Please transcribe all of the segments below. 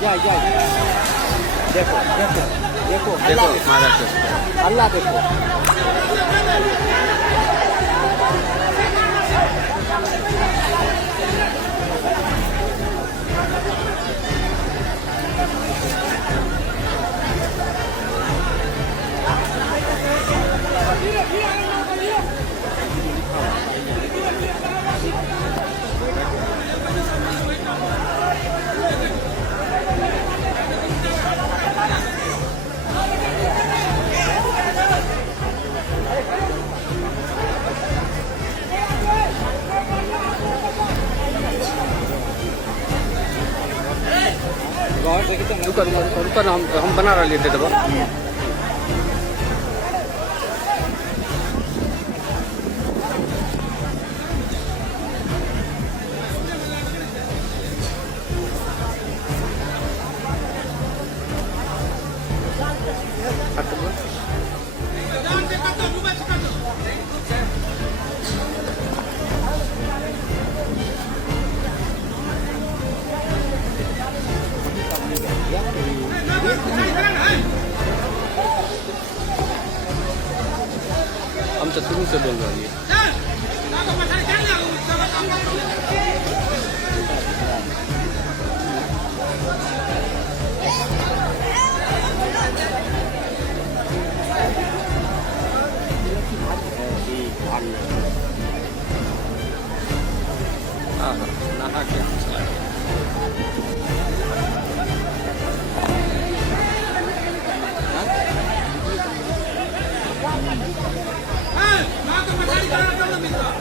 जाए जाए देखो देखो देखो देखो अल्लाह देखो महाराष्ट्र अल्लाह देखो रुको हम बना रहा लेते दबा हम तो शुरू से बोल रहे हैं हाँ नहा के Hãy subscribe cho kênh Ghiền Mì Gõ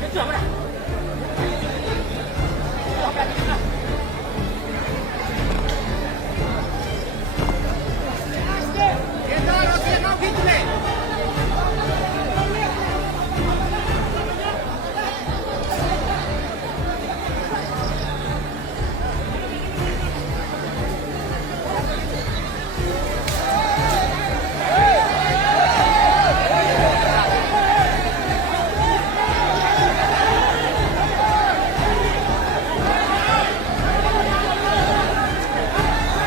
để không bỏ lỡ